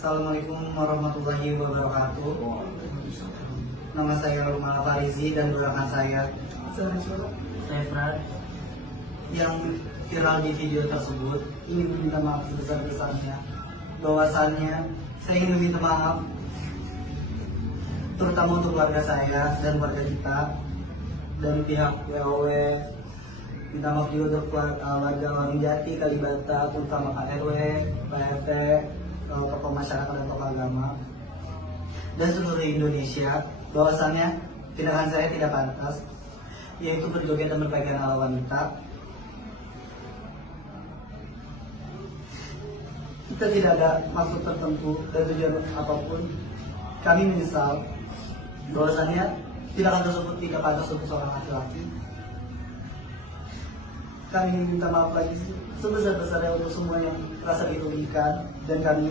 Assalamualaikum warahmatullahi wabarakatuh. Nama saya Rumah Farizi dan belakang saya Fran. Yang viral di video tersebut ingin meminta maaf sebesar-besarnya. Bahwasannya saya ingin meminta maaf terutama untuk keluarga saya dan keluarga kita dan pihak WOW. Minta maaf juga untuk warga Warung Jati, Kalibata, terutama Pak RW, Pak RT, tokoh masyarakat dan tokoh agama dan seluruh Indonesia, bahwasannya tindakan saya tidak pantas, yaitu berjoget dan berpakaian ala wanita. Kita tidak ada maksud tertentu dan tujuan apapun. Kami menyesal bahwasannya tindakan tersebut tidak pantas untuk seorang laki-laki. Kami minta maaf lagi sebesar-besarnya untuk semua yang merasa dirugikan, dan kami